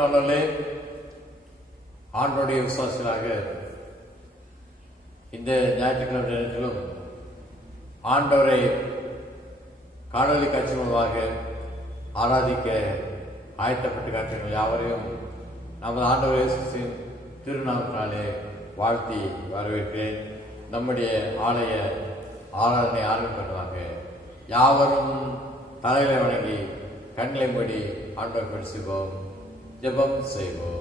அன்பானவர்களே, ஆண்டோடைய விசுவாசிகளாக இந்த ஞாயிற்றுக்கிழமை நேரத்திலும் ஆண்டவரை காணொலி காட்சி மூலமாக ஆராதிக்க ஆயத்தப்பட்டு காட்டுங்கள் யாவரையும் நமது ஆண்டவர் இயேசுவின் திருநாமத்தினாலே வாழ்த்தி வரவேற்கிறேன். நம்முடைய ஆலய ஆராதனை ஆரம்பிப்பதாக யாவரும் தலைகளை வணங்கி கண்களை மூடி ஆண்டவர் பேசுவோம், ஜெபம் செய்வோம்.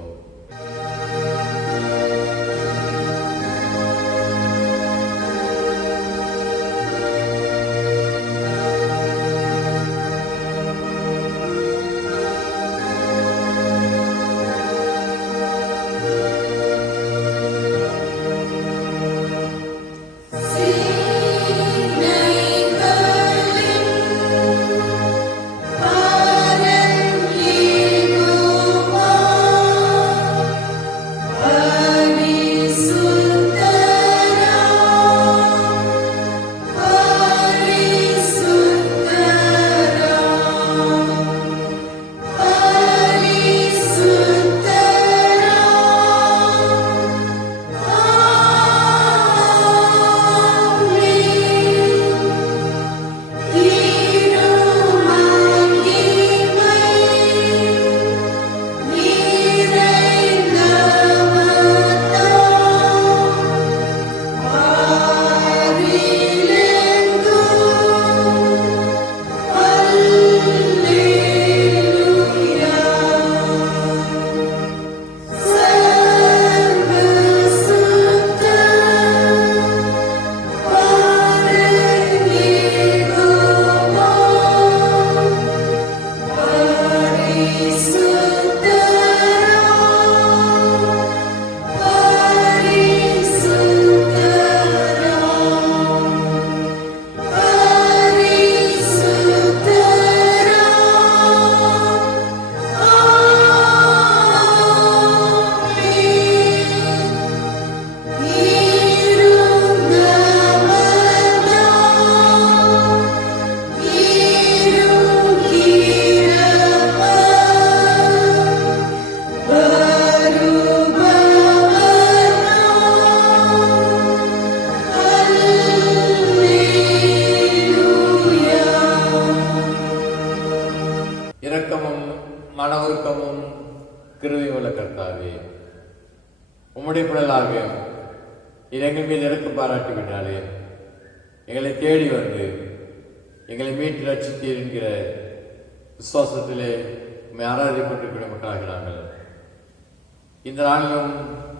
மனவுருக்கமும் கிருபையுள்ள கர்த்தாவே, உம்முடைய பிள்ளைகளாக எங்கள் மீது இறக்கம் பாராட்டிவிட்டாலே எங்களை தேடி வந்து எங்களை மீட்டு ரட்சித்தீர் என்கிற விசுவாசத்திலே உண்மை ஆராதிக்கப்பட்டிருக்கிற மக்களாகிறார்கள். இந்த நாளிலும்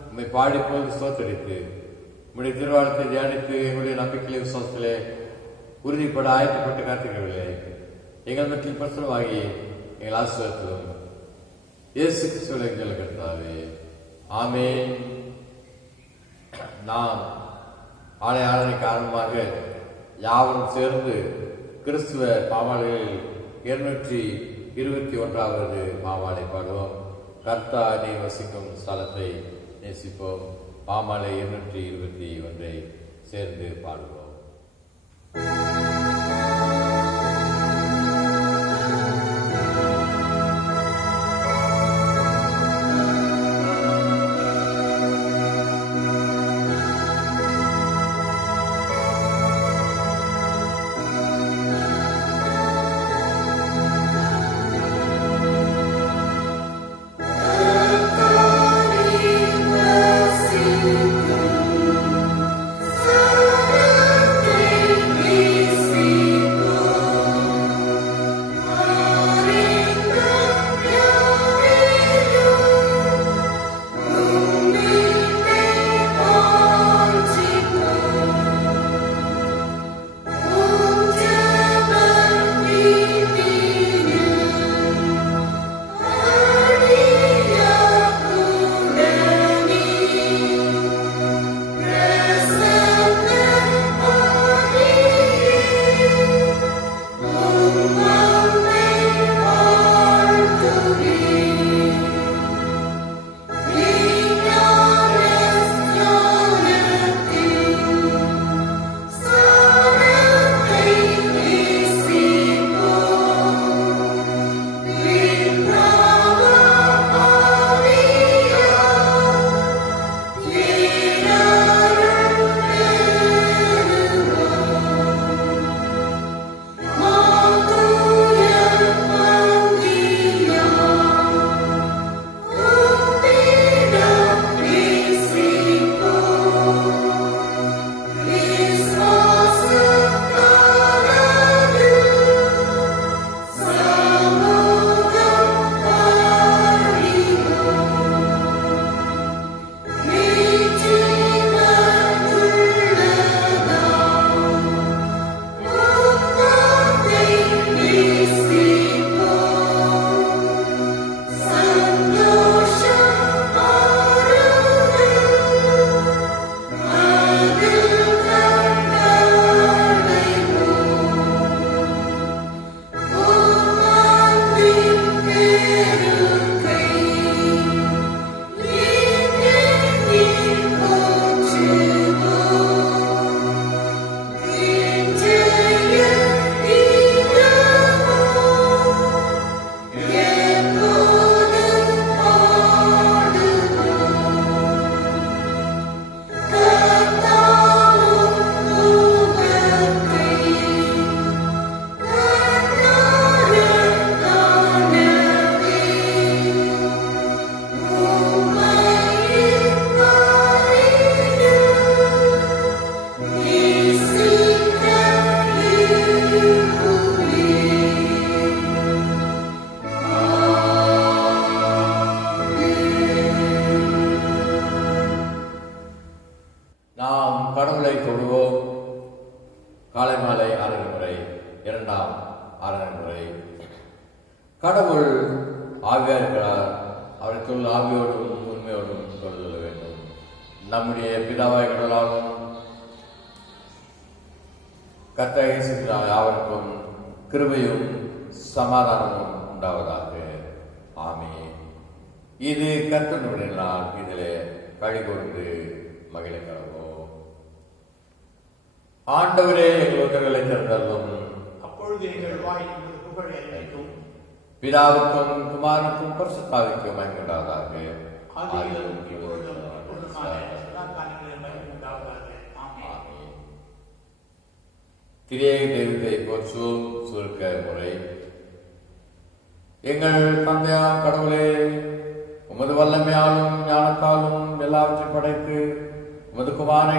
உண்மை பாடிப்போது ஸ்தோத்தரித்து உம்முடைய திருவாரத்தை தியானித்து எங்களுடைய நம்பிக்கையிலே விசுவாசத்திலே உறுதிப்பட ஆயத்தப்பட்டு காத்துக்கவில்லை. எங்கள் மத்தியில் பிரசனமாகி எங்கள் ஆசீர்வாதத்திலும் இயேசு கிறிஸ்துவின் கர்த்தாவே, ஆமென். நாம் ஆலய ஆராதனைக்கு ஆரம்பமாக யாவரும் சேர்ந்து கிறிஸ்துவ பாமாலைகளில் 221வது பாமாலை பாடுவோம். கர்த்தா நீ வசிக்கும் ஸ்தலத்தை நேசிப்போம். பாமாலை 221 சேர்ந்து பாடுவோம். Be கடவுள் ஆவியாக இருக்கிறார். அவரை தொழில் ஆவியோடும் உண்மையோடும் சொல்ல வேண்டும். நம்முடைய பிதாவாய் கடவுளாலும் கர்த்தர் இயேசு யாவருக்கும் கிருபையும் சமாதானமும் உண்டாவதாக. ஆமென். இது கர்த்தருடைய நாள். இதிலே களி கொண்டு மகிழ கடவோம். ஆண்டவரே எங்கள் உதவிகளை தந்ததும் அப்பொழுது எங்கள் வாய் புகழ் என்றைக்கும் பிதாவுக்கும் குமாரனுக்கும் பரிசுத்தாவிக்கும் மகிழ்ந்தாதாக. ஆதியிலும் இப்பொழுதும் எப்பொழுதுமான சதா காலங்களிலும் மகிமை உண்டாவதாக. ஆமென். திரியேக தெய்வத்தை போற்றும் சுருக்க முறை. எங்கள் தந்தையாம் கடவுளே, உமது வல்லமையாலும் ஞானத்தாலும் எல்லாவற்றையும் படைத்து உமது குமாரனை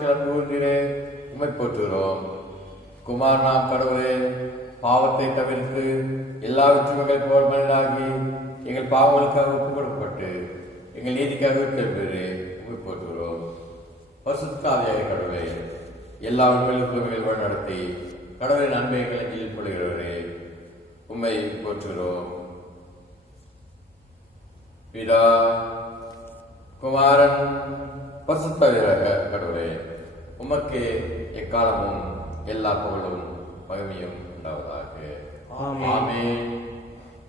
கிளம்புகிறே உமை போற்றுகிறோம். குமாரனாம் கடவுளே, பாவத்தை தவிர்த்து எல்லாவற்றையும் போல் மனிதனாகி எங்கள் பாவங்களுக்காக ஒப்புக் கொடுக்கப்பட்டு எங்கள் நீதிக்காக திரும்புகிறே உமை போற்றுகிறோம். பரிசுத்தாவியாக கடவுளே, எல்லா உண்மைகளுக்கும் வழிநடத்தி கடவுளின் நன்மைகளை கீழ்ப்படுகிறவரே உம்மை போற்றுகிறோம். பிதா குமாரன் பரிசுத்தாவியாக கடவுளே, உமக்கே எக்காலமும் எல்லா புகழும் மகிமையும் உண்டாவதாக. ஆமென்.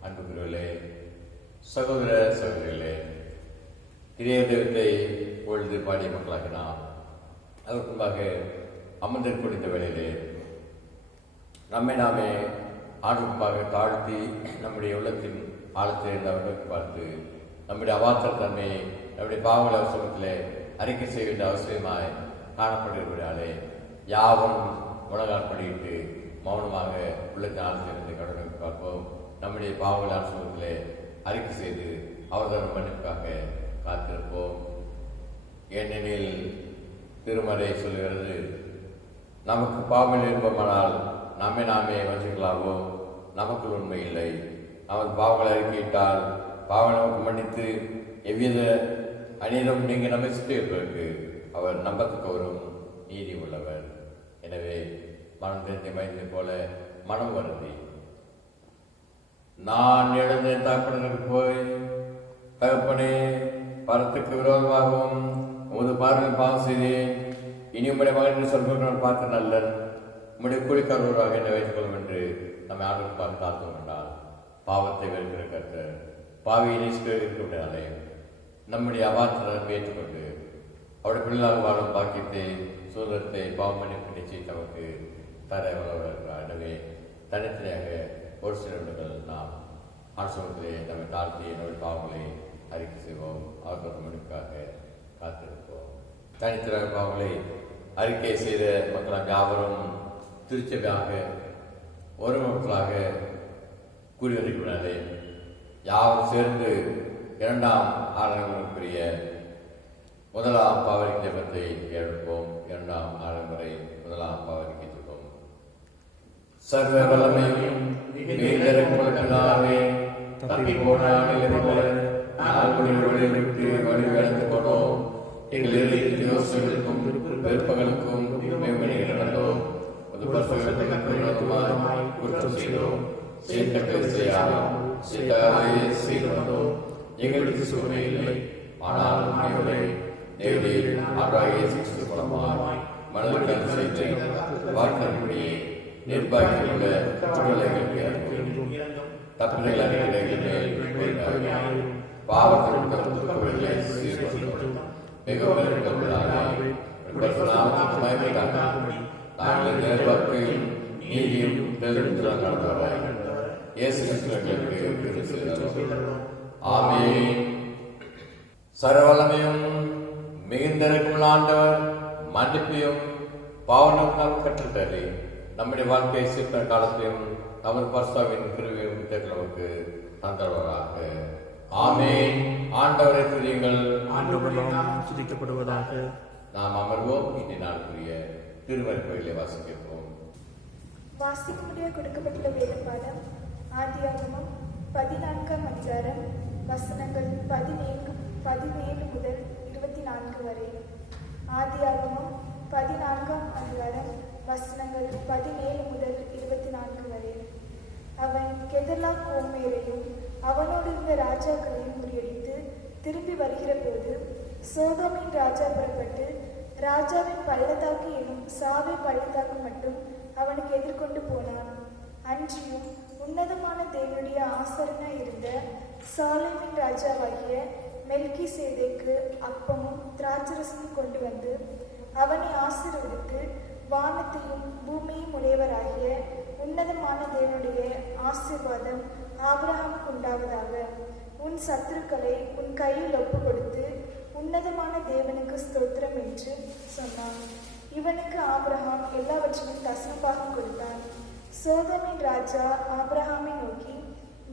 அன்புக்குரியவர்களே, சகோதர சகோதரிகளே, திரிய தெய்வத்தை பொழுது பாடிய மக்களாக நாம் அதற்கு முன்பாக அமர்ந்திருக்கூடிய இந்த வேளையிலே நம்மை நாமே ஆண்டுப்பாக தாழ்த்தி நம்முடைய உள்ளத்தின் ஆழத்தில் இருந்தவர்களுக்கு பார்த்து நம்முடைய அவாத்தல் தன்மையை நம்முடைய பாவங்கள் அவசரத்திலே அறிக்கை செய்ய வேண்டிய அவசியமாய் காணப்படுகிறாலே யாவும் உலகாற்படியிட்டு மௌனமாக உள்ளத்தின் ஆழத்திலிருந்து கடவுளுக்கு பார்ப்போம். நம்முடைய பாவங்கள் அவசரத்திலே அறிக்கை செய்து அவர்தன் மன்னிப்புக்காக காத்திருப்போம். ஏனெனில் திருமறை சொல்கிறது, நமக்கு பாவங்கள் இருப்போமானால் நம்மை நாமே வஞ்சிகளாகவோ நமக்கு உண்மை இல்லை. நமது பாவங்களை அறிக்கையிட்டால் பாவங்களை நமக்கு மன்னித்து எவ்வித அநீதம் நீங்க நம்மை சுற்றியிருப்பதற்கு அவர் நம்பத்தக்கவரும் நீதி உள்ளவர். எனவே மனம் தெரிந்த மைந்ததை போல மனம் வருந்தி நான் எழுந்த தகப்பனுக்கு போய், தகப்பனே, பரத்துக்கு விரோதமாகவும் உமது பார்வையில் பாவம் செய்தேன். இனி உம்முடைய மகன் சொல்பவர்கள் பார்க்க நல்லன். உம்முடைய கூலிக்காரராக என்னை வைத்துக் கொள்ளும் என்று நம்மை ஆண்டுக்கு பார்த்து காத்து கொண்டால் பாவத்தை வெறுக்கிற கர்த்தர் பாவியை நேசிக்கிறதாலே நம்முடைய அவார்த்தனை ஏற்றுக்கொண்டு அவருடைய பிள்ளைகளாக வாழும் பாக்கியத்தை சுதந்திரத்தை பாவம் மன்னிப்பு நிச்சயம் நமக்கு தர வளர்கிறார். எனவே தனித்தனியாக ஒரு சில நிமிடங்கள் நாம் அரசுத்திலே நம்மை தாழ்த்தி நம்முடைய பாவங்களை அறிக்கை செய்வோம். அவர்களோட மன்னிப்புக்காக காத்திருப்போம். தனித்தனியாக பாவங்களை அறிக்கை செய்த மக்களாக யாவரும் திருச்சபையாக ஒரு மக்களாக கூறி வருகிறாரே யாரும் சேர்ந்து இரண்டாம் ஆரம்பக்குரிய முதலாம் பாவரிக்கை ஜெபத்தை எழுப்போம். இரண்டாம் ஆரம்பரை முதலாம் பாவரிக்கை ஜெபம். சர்வ வல்லமையும் தப்பி போனாலும் விட்டு வழி இழந்து போனோம். எங்கள் இறுதியில் யோசனைகளுக்கும் வெறுப்புகளுக்கும் நடந்தோம். குற்றம் செய்தோம். செய்தோம். எங்களுக்கு சுமை இல்லை. ஆனால் நேரடியில் ஆறாகிய சிக்ஸ்து மூலமாய் மனதில் செய்து வார்த்தையை நிர்வாகிகளுள்ள தப்புகளை பாவத்தை சீர்படுத்தும் மிகவும் நாங்கள் நிர்வாகத்தையும் நீதியும் நடந்தவராய் இயேசு ஆமென். சர்வவல்லமையும் மிகுந்திருக்கும் ஆண்டவர் மன்னிப்பையும் பாவனும் நாம் கற்றுத்தரே நம்முடைய வாழ்க்கையை சீர்கிற காலத்தையும் நமது பரிசுத்தாவின் கிருபையும் நமக்கு தந்தவராக. ஆமென். ஆண்டவரை துதியுங்கள். துதிக்கப்படுவதாக. நாம் அமர்வோம். இன்றைய நாளுக்குரிய திருமறைப்பைகளை வாசிக்கிறோம். வாசிக்க கொடுக்கப்பட்டுள்ள வேதப்பாடம் ஆதியாகமம் 14ஆம் அதிகாரம் வசனங்கள் 17 முதல் 24 வரை. ஆதியாகமம் 14ஆம் அதிகாரம் வசனங்கள் 17 முதல் 24 வரை. அவன் கெதர்லா கோமேரையும் அவனோடு இருந்த ராஜாக்களையும் முறியடித்து திரும்பி வருகிற போது சோதோமின் ராஜா புறப்பட்டு ராஜாவின் பள்ளத்தாக்கு எனும் சாவை பள்ளத்தாக்கு மட்டும் அவனுக்கு எதிர்கொண்டு போனான். அன்றியும் உன்னதமான தேவனுடைய ஆசரனாய் இருந்த சாலேமின் ராஜாவாகிய மெல்கி சேதேக்கு அப்பமும் திராட்சரசமும் கொண்டு வந்து அவனை ஆசீர்வதித்து, வானத்தையும் பூமியும் உடையவராகிய உன்னதமான தேவனுடைய ஆசீர்வாதம் ஆபிரகாமுக்கு உண்டாவதாக. உன் சத்துருக்களை உன் கையில் ஒப்பு கொடுத்து உன்னதமான தேவனுக்கு ஸ்தோத்திரம் என்று சொன்னான். இவனுக்கு ஆபிரகாம் எல்லாவற்றையும் தசமபாகம் கொடுத்தான். சோதோமின் ராஜா ஆபிரகாமை நோக்கி,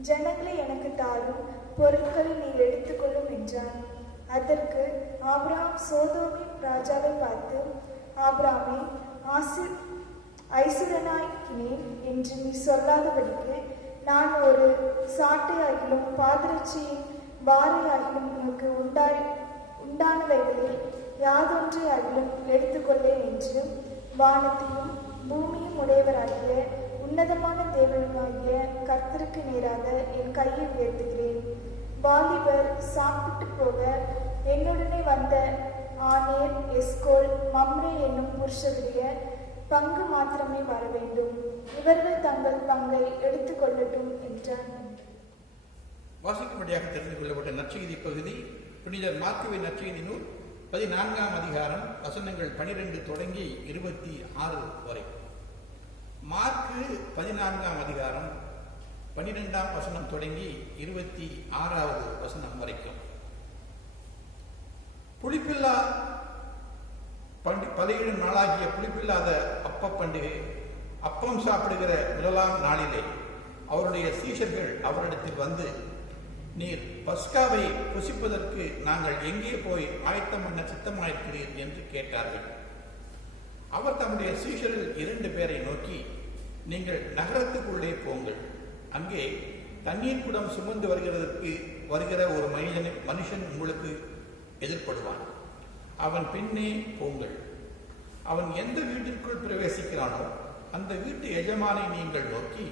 ஜனங்களை எனக்கு தாரும், பொருட்களை நீர் எடுத்துக்கொள்ளும் என்றான். அதற்கு ஆபிரகாம் சோதோமின் ராஜாவை பார்த்து, ஆபிரகாமே, ஐசுரனாக்கினேன் என்று நீ சொல்லாதபடிக்கு நான் ஒரு சாட்டையாகிலும் பாதரட்சியின் வாரையாகிலும் உனக்கு உண்டானவைகளில் யாதொன்றையாகிலும் எடுத்துக்கொள்ளேன் என்று வானத்தையும் பூமியும் உடையவராகிய உன்னதமான தேவனாகிய கர்த்தருக்கு நேராக என் கையை உயர்த்துகிறேன். வாலிபர் சாப்பிட்டு போக என்னுடனே வந்த ஆனேர், எஸ்கோல், மம்ரே என்னும் புருஷருடைய பங்கு மாத்திரமே வர வேண்டும். இவர்கள் தங்கள் பங்கை எடுத்துக்கொள்ளட்டும் என்றான். வாசிக்கும்படியாக தெரிந்து கொள்ளப்பட்ட நற்செய்தி பகுதி புனிதர் மாத்யூவின் நற்செய்தி நூல் 14ஆம் அதிகாரம் வசனங்கள் 12 தொடங்கி 26 வரை. மார்க்கு 14ஆம் அதிகாரம் 12ஆம் வசனம் தொடங்கி 26வது வசனம் வரைக்கும். புளிப்பில்லா பதினேழு நாளாகிய புளிப்பில்லாத அப்ப பண்டிகை அப்பம் சாப்பிடுகிற முதலாம் நாளிலே அவருடைய சீஷர்கள் அவரிடத்தில் வந்து, நீர் பஸ்காவை புசிப்பதற்கு நாங்கள் எங்கே போய் ஆயத்தம் பண்ண சித்தமாயிருக்கிறீர் என்று கேட்டார்கள். அவர் தம்முடைய சீஷரில் 2 பேரை நோக்கி, நீங்கள் நகரத்துக்குள்ளே போங்கள், அங்கே தண்ணீர் குடம் சுமந்து வருகிற ஒரு மனுஷன் உங்களுக்கு எதிர்ப்படுவான். அவன் பின்னே போங்கள். அவன் எந்த வீட்டிற்குள் பிரவேசிக்கிறானோ அந்த வீட்டு எஜமானை நீங்கள் நோக்கி,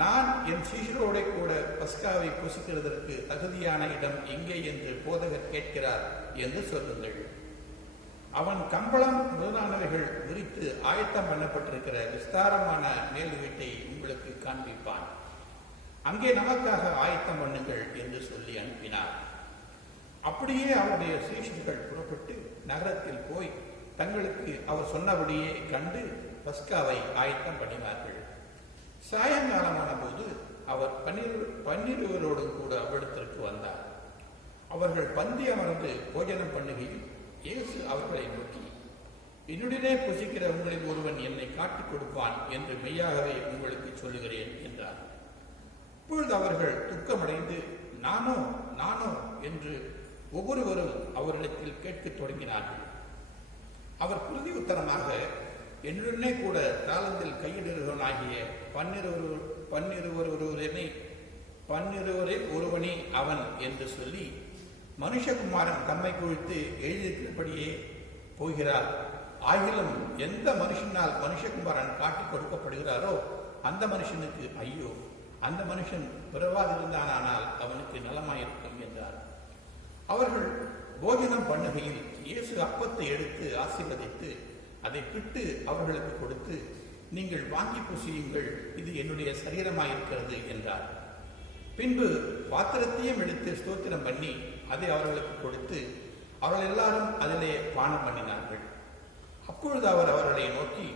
நான் என் சீஷரோட கூட பஸ்காவை புசிக்கிறதற்கு தகுதியான இடம் எங்கே என்று போதகர் கேட்கிறார் என்று சொல்லுங்கள். அவன் கம்பளம் முதலானவைகள் விரித்து ஆயத்தம் பண்ணப்பட்டிருக்கிற விஸ்தாரமான மேல் வீட்டை உங்களுக்கு காண்பிப்பான். அங்கே நமக்காக ஆயத்தம் பண்ணுங்கள் என்று சொல்லி அனுப்பினார். அப்படியே அவருடைய சீஷர்கள் புறப்பட்டு நகரத்தில் போய் தங்களுக்கு அவர் சொன்னபடியே கண்டு பஸ்காவை ஆயத்தம் பண்ணினார்கள். சாயங்காலமான போது அவர் 12 கூட அவரிடத்திற்கு வந்தார். அவர்கள் பந்தி அமர்ந்து போஜனம் பண்ணுகையில் இயேசு அவர்களை நோக்கி, என்னுடனே புசிக்கிற உங்களில் ஒருவன் என்னை காட்டிக் கொடுப்பான் என்று மெய்யாகவே உங்களுக்கு சொல்லுகிறேன் என்றார். இப்பொழுது அவர்கள் துக்கமடைந்து நானோ நானோ என்று ஒவ்வொருவரும் அவரிடத்தில் கேட்கத் தொடங்கினார்கள். அவர் குருதி உத்தரமாக, என்னுடனே கூட தாளந்தில் கையிடுகிறவனாகிய 12 ஒருவனே அவன் என்று சொல்லி, மனுஷகுமாரன் தம்மை குறித்து எழுதியிருக்கிறபடியே போகிறார். ஆகிலும் எந்த மனுஷனால் மனுஷகுமாரன் காட்டிக் கொடுக்கப்படுகிறாரோ அந்த மனுஷனுக்கு ஐயோ, அந்த மனுஷன் பிறவாதிருந்தானால் அவனுக்கு நலமாயிருக்கும் என்றார். அவர்கள் போஜனம் பண்ணுகையில் இயேசு அப்பத்தை எடுத்து ஆசீர்வதித்து அதை பிட்டு அவர்களுக்கு கொடுத்து, நீங்கள் வாங்கி புசியுங்கள், இது என்னுடைய சரீரமாயிருக்கிறது என்றார். பின்பு பாத்திரத்தையும் எடுத்து ஸ்தோத்திரம் பண்ணி அதை அவர்களுக்கு கொடுத்து அவர்கள் எல்லாரும் அதிலே பானம் பண்ணினார்கள். அப்பொழுது அவர் அவர்களை நோக்கி,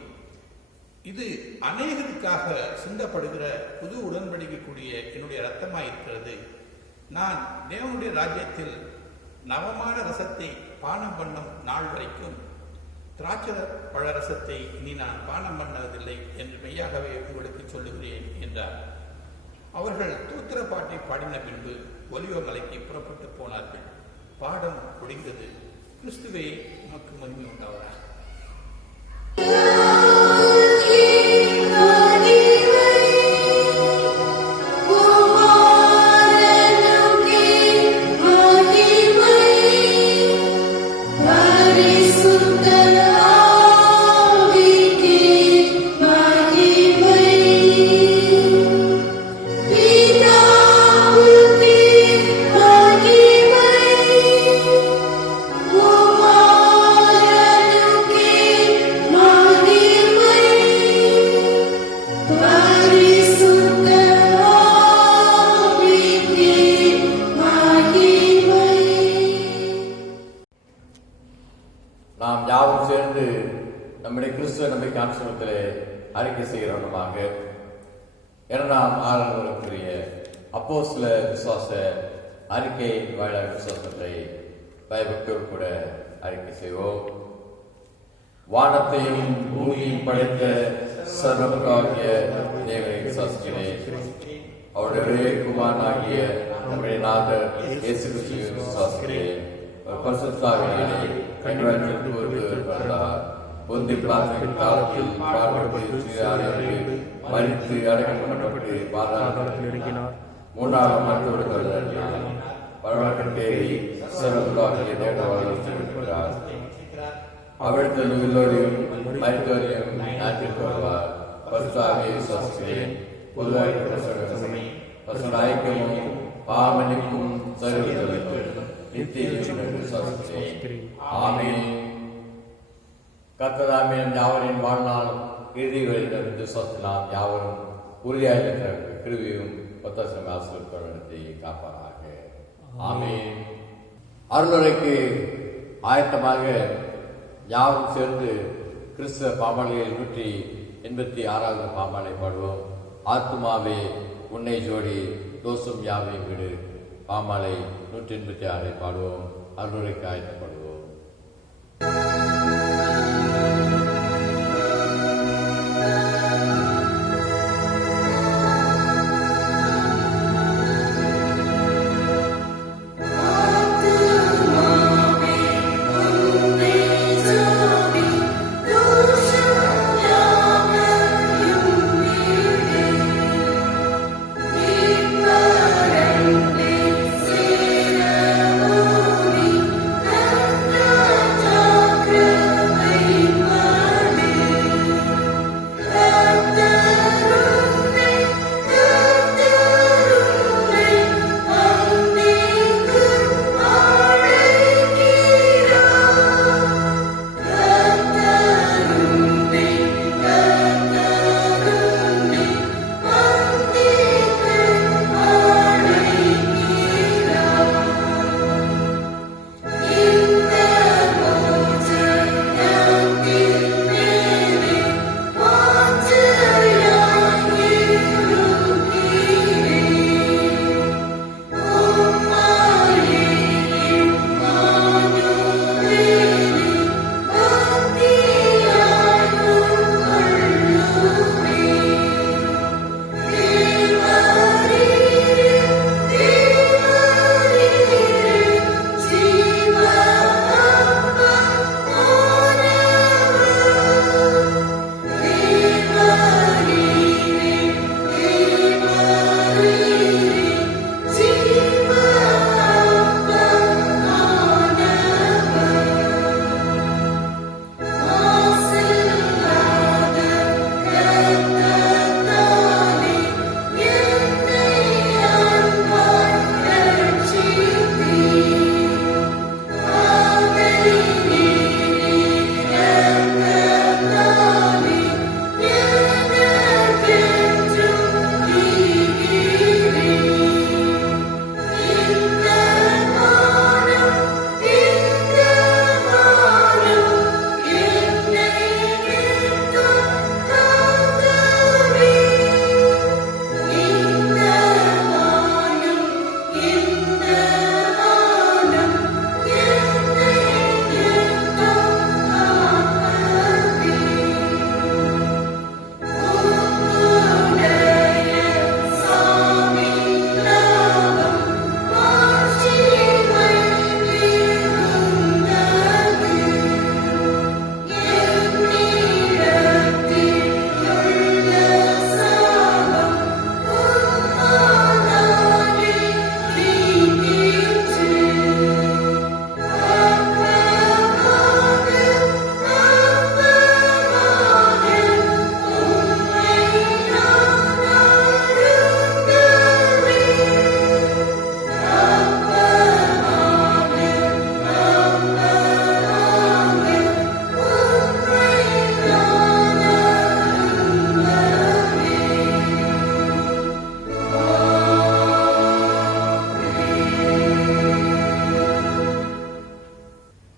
இது அநேகருக்காக சிந்தப்படுகிற புது உடன்படிக்கக்கூடிய என்னுடைய இரத்தமாயிருக்கிறது. நான் தேவனுடைய ராஜ்யத்தில் நவமான ரசத்தை பானம் பண்ணும் நாள் வரைக்கும் திராட்சை பழ ரசத்தை இனி நான் பானம் பண்ணுவதில்லை என்று மெய்யாகவே உங்களுக்கு சொல்லுகிறேன் என்றார். அவர்கள் தூத்திர பாட்டை பாடின பின்பு ஒலிவ மலைக்கு புறப்பட்டு போனார்கள். பாடம் முடிந்தது. கிறிஸ்துவே உமக்கு மகிமை உண்டாவதாக. கிறிஸ்துவ நம்பிக்கை ஆசிரமத்திலே அறிக்கை செய்கிறவனமாக இரண்டாம் ஆளுநருக்குரிய அப்போஸ்தல விசுவாச அறிக்கை வாயிலாக விசுவாசத்தை பயபக்தோடு கூட அறிக்கை செய்வோம். வானத்தையும் பூமியையும் படைத்த சர்வபிதாவாகிய தேவனை விசுவாசிக்கிறேன். அவருடைய ஒரே குமாரனாகிய நம்முடைய நாதர் இயேசு கிறிஸ்துவை விசுவாசிக்கிறேன். பரிசுத்த ஆவியினாலே கன்னியாகுமரியில் பிறந்தார். பொந்தி பிலாத்தின் காலத்தில் பாடுபட்டு மரித்து அடக்கம் பண்ணப்பட்டு பாதாளத்தில் இறங்கினார். மூன்றாவது மருத்துவ கருதினார். வரலாற்றின் தேடி சர்வபிதாவாகிய தேவனை சென்றார். அவரிடத்தில் எல்லோரையும் மருத்துவரையும் நாட்டிற்கு வருவார். பரிசுத்த ஆவியை விசுவாசிக்கிறேன். பொதுவாக ஐக்கியமும் பாவமன்னிப்பும் நித்திய விசுவாசிக்கிறேன். ஆமென். கர்த்தர் யாவரின் வாழ்நாள் இறுதி வழியில் விசுவாசத்தினால் யாவரும் உறுதியாக கிருவியும் ஒத்தாசம் ஆசிரியத்தை காப்பாராக. ஆமென். அருளுரைக்கு ஆயத்தமாக யாவரும் சேர்ந்து கிறிஸ்தவ பாமாலையில் 186வது பாமாலை பாடுவோம். ஆத்துமாவே உன்னை ஜோடி தோசும் யாவை விடு. பாமாலை 186 பாடுவோம். அருளுரைக்கு ஆயத்தப்படுவோம்.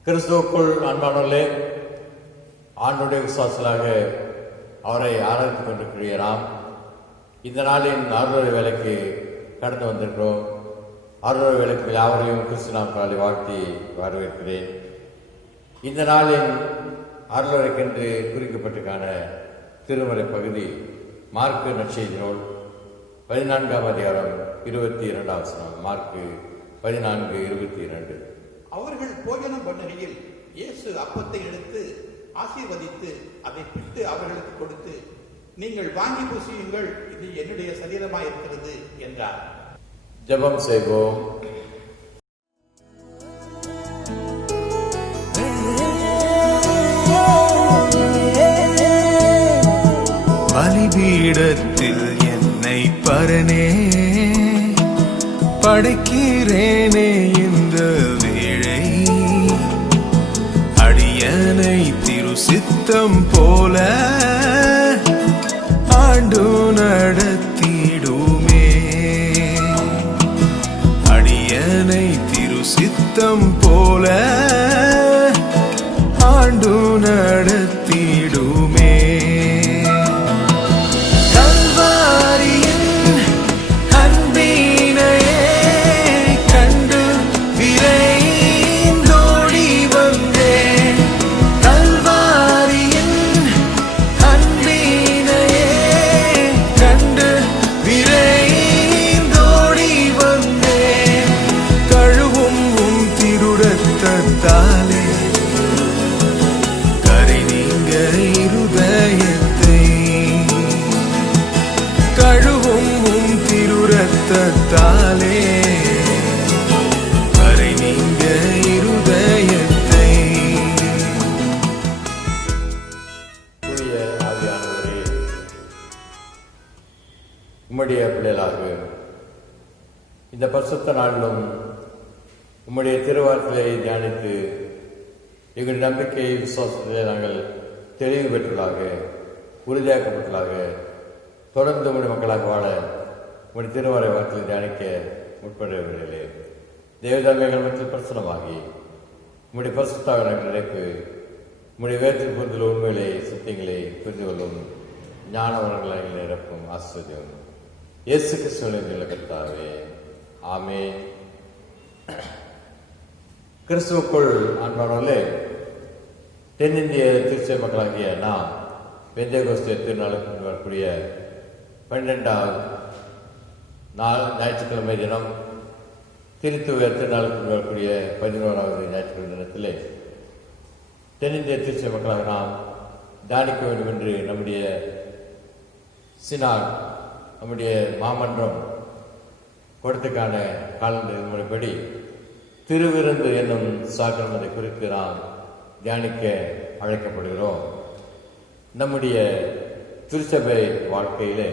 கிறிஸ்துவுக்குள் அன்பானவர்களே, ஆண்டுடைய விசுவாசலாக அவரை ஆராதித்துக் கொண்டிருக்கிற நாம் இந்த நாளின் அருளுரை வேலைக்கு கடந்து வந்திருக்கிறோம். அருளுரை வேலைக்கு யாவரையும் கிறிஸ்து நாமத்தாலே வாழ்த்தி வரவேற்கிறேன். இந்த நாளின் அருளுரைக்கென்று குறிக்கப்பட்டிருக்கான திருமறை பகுதி மார்க்கு நற்செய்தி நூல் 14ஆம் அதிகாரம் 22ஆம் வசனம். மார்க்கு 14:22. அவர்கள் போஜனம் பண்ணுகையில் இயேசு அப்பத்தை எடுத்து ஆசீர்வதித்து அதை பிட்டு அவர்களுக்கு கொடுத்து, நீங்கள் வாங்கி புசியுங்கள், இது என்னுடைய சரீரமாய் இருக்கிறது என்றார். ஜெபம் செய்வோம். பலிபீடத்தில் என்னை பரனே படைக்கிறேனே இந்த வேளை, அடியனை திரு சித்தம் போல ஆண்டு நடத்திடுமே. அடியனை திரு சித்தம் போல ஆண்டு நடத்திடுமே. தாலே கரை நீங்க இருதயத்தை. தூய ஆவியானவரே, உம்முடைய பிள்ளைகளாக இந்த பரிசுத்த நாளிலும் உம்முடைய திருவார்த்தையை தியானித்து எங்கள் நம்பிக்கை விசுவாசத்திலே நாங்கள் தெளிவு பெற்றுள்ளாக, உறுதியாக்கப்பட்டுள்ளாக, தொடர்ந்து உம்முடைய மக்களாக வாழ உடைய திருவாரை வார்த்தையை தியானிக்க முற்படுவதில்லை. தேவதாமியங்கள் மத்தியில் பிரசனமாகி உம்முடைய பரிசுத்தாக நாங்கள் நினைப்பு உம்முடைய வேதத்தில் புரிந்துள்ள உண்மையிலே சத்தியங்களை புரிந்து கொள்ளும் ஞானவர்களை நிரப்பும் ஆசிரியம் இயேசு கிறிஸ்துவின் கர்த்தாவே, ஆமென். கிறிஸ்துவுக்குள் அன்பானவர்களே, தென்னிந்திய திருச்சபை மக்களாகிய நாம் பெந்தேகோஸ்தே திருநாளுக்கு வரக்கூடிய 12ஆம் ஞாயிற்றுக்கிழமை தினம் திருத்துவ திருநாளுக்கு வரக்கூடிய 11வது ஞாயிற்றுக்கிழமை தினத்திலே தென்னிந்திய திருச்சி மக்களாக நாம் தியானிக்க வேண்டும் என்று நம்முடைய சினாட், நம்முடைய மாமன்றம் கொடுத்துக்கான காலண்டர் முறைப்படி திருவிருந்து என்னும் சாக்கிரமத்தை குறித்து நாம் தியானிக்க அழைக்கப்படுகிறோம். நம்முடைய திருச்சபை வாழ்க்கையிலே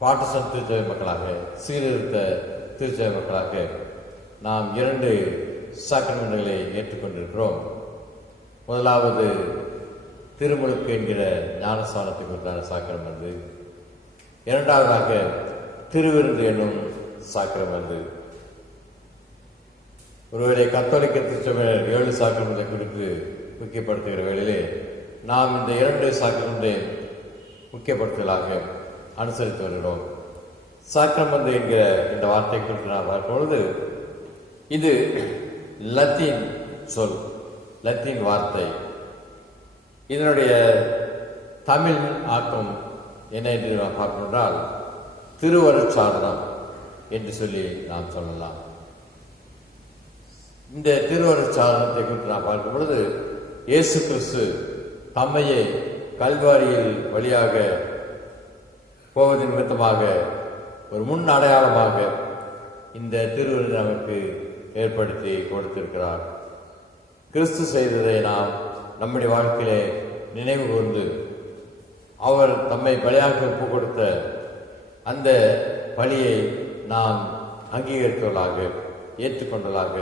பாட்டசன் திருச்சபை மக்களாக, சீர்திருத்த திருச்சபை மக்களாக நாம் 2 சாக்கிரமங்களை ஏற்றுக்கொண்டிருக்கிறோம். முதலாவது திருமுழுக்கு என்கிற ஞானஸ்தானத்தை குறித்தான சாக்கிரம் அது. இரண்டாவதாக திருவிருந்து என்னும் சாக்கிரம் அது. ஒருவேளை கத்தோலிக்க திருச்சபையினர் 7 சாக்கிரமத்தை குறித்து முக்கியப்படுத்துகிற வேளையிலே நாம் இந்த 2 சாக்கிரமத்தை முக்கியப்படுத்தலாக அனுசரித்து வருகிறோம். சாக்கிரமந்து என்கிற இந்த வார்த்தை குறித்து நாம் பார்க்கும்பொழுது இது லத்தீன் சொல், லத்தீன் வார்த்தை. இதனுடைய தமிழ் ஆக்கம் என்ன என்று நாம் பார்க்கின்றால் திருவருட்சாதனம் என்று சொல்லி நாம் சொல்லலாம். இந்த திருவருட்சாதனத்தை குறித்து நாம் பார்க்கும் பொழுது இயேசு கிறிஸ்து தம்மையே கல்வாரியில் வழியாக போவதன் நிமித்தமாக ஒரு முன் அடையாளமாக இந்த திருவிருந்து நமக்கு ஏற்படுத்தி கொடுத்திருக்கிறார். கிறிஸ்து செய்ததை நாம் நம்முடைய வாழ்க்கையிலே நினைவு கூர்ந்து அவர் தம்மை பலியாக ஒப்பு கொடுத்த அந்த பலியை நாம் அங்கீகரித்தவர்களாக, ஏற்றுக்கொண்டதாக,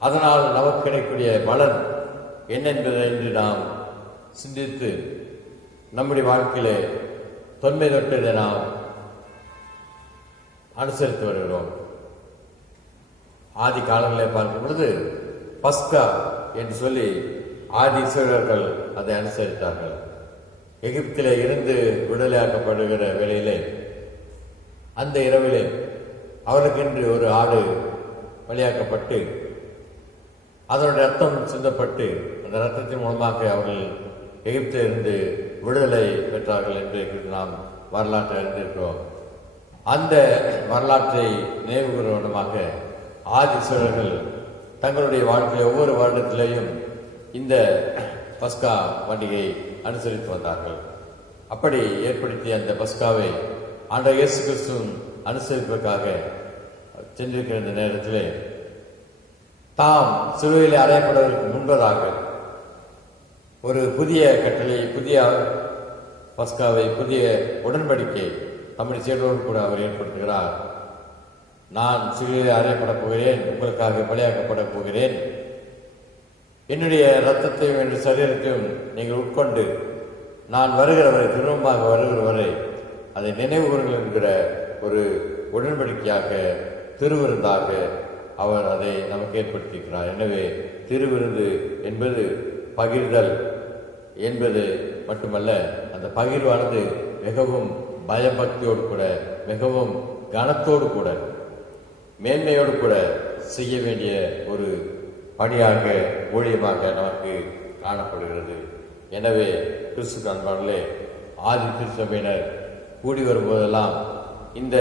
அதனால் நமக்கு கிடைக்கக்கூடிய பலன் என்னென்பதை என்று நாம் சிந்தித்து நம்முடைய வாழ்க்கையிலே தொன்மை தொட்டதை நாம் அனுசரித்து வருகிறோம். ஆதி காலங்களில் பார்க்கும் பொழுது பஸ்கா என்று சொல்லி ஆதி இஸ்ரவேலர்கள் அதை அனுசரித்தார்கள். எகிப்திலே இருந்து விடுதலையாக்கப்படுகிற வேளையிலே அந்த இரவிலே அவருக்கென்று ஒரு ஆடு பலியாக்கப்பட்டு அதனுடைய ரத்தம் சிந்தப்பட்டு அந்த ரத்தத்தின் மூலமாக அவர்கள் எகிப்திலிருந்து விடுதலை பெற்றார்கள் என்று நாம் வரலாற்றை அறிந்திருக்கிறோம். அந்த வரலாற்றை நினைவுகூரும் விதமாக ஆதி இஸ்ரவேலர்கள் தங்களுடைய வாழ்க்கையில் ஒவ்வொரு வருடத்திலேயும் இந்த பஸ்கா பண்டிகையை அனுசரித்து வந்தார்கள். அப்படி ஏற்படுத்திய அந்த பஸ்காவை ஆண்டவர் இயேசு கிறிஸ்துவும் அனுசரிப்பதற்காக சென்றிருக்கிற இந்த நேரத்திலே தாம் சிலுவையிலே அறையப்படுவதற்கு முன்பதாக ஒரு புதிய கட்டளை, புதிய பஸ்காவை, புதிய உடன்படிக்கை தம்முடைய சீடரோடு கூட அவர் ஏற்படுத்துகிறார். நான் சிலுவையிலே அறையப்படப் போகிறேன், உங்களுக்காக பலியாக்கப்படப் போகிறேன். என்னுடைய இரத்தத்தையும் என்னுடைய சரீரத்தையும் நீங்கள் உட்கொண்டு நான் வருகிற வரை, திரும்பமாக வருகிற வரை அதை நினைவு கூறுங்கள் என்கிற ஒரு உடன்படிக்கையாக, திருவிருந்தாக அவர் அதை நமக்கு ஏற்படுத்தியிருக்கிறார். எனவே திருவிருந்து என்பது பகிர்தல் என்பது மட்டுமல்ல, அந்த பகிர்வானது மிகவும் பயபக்தியோடு கூட, மிகவும் கனத்தோடு கூட, மேன்மையோடு கூட செய்ய வேண்டிய ஒரு பணியாக, ஊழியமாக நமக்கு காணப்படுகிறது. எனவே கிறிஸ்து அன்பானே, ஆதி திருச்சபையினர் கூடி வரும்போதெல்லாம் இந்த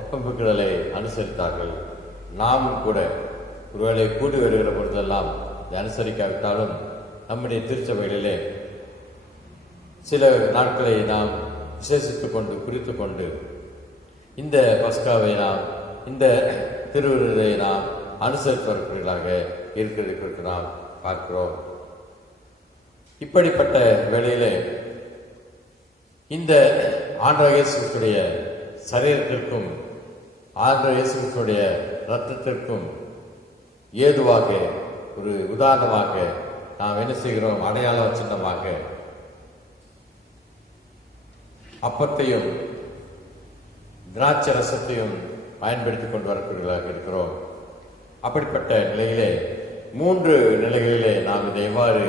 அப்பம்பிக்குதலை அனுசரித்தார்கள். நாமும் கூட ஒருவேளை கூடி வருகிற பொழுதெல்லாம் இதை அனுசரிக்காவிட்டாலும் நம்முடைய திருச்சபைகளிலே சில நாட்களை நாம் விசேஷித்துக் கொண்டு, குறித்து கொண்டு இந்த பஸ்காவை நாம், இந்த திருவிருதை நாம் அனுசரித்து வரக்கூடியதாக இருக்கிறது குறித்து நாம் பார்க்கிறோம். இப்படிப்பட்ட வேளையிலே இந்த ஆண்டவர் இயேசு கிறிஸ்துடைய சரீரத்திற்கும் ஆண்டவர் இயேசு கிறிஸ்துடைய இரத்தத்திற்கும் ஏதுவாக, ஒரு உதாரணமாக நாம் என்ன செய்கிறோம்? அடையாள சின்னமாக அப்பத்தையும் திராட்சை ரசத்தையும் பயன்படுத்தி கொண்டு வரக்கூடியவர்களாக இருக்கிறோம். அப்படிப்பட்ட நிலையிலே 3 நிலைகளிலே நாம் இதை எவ்வாறு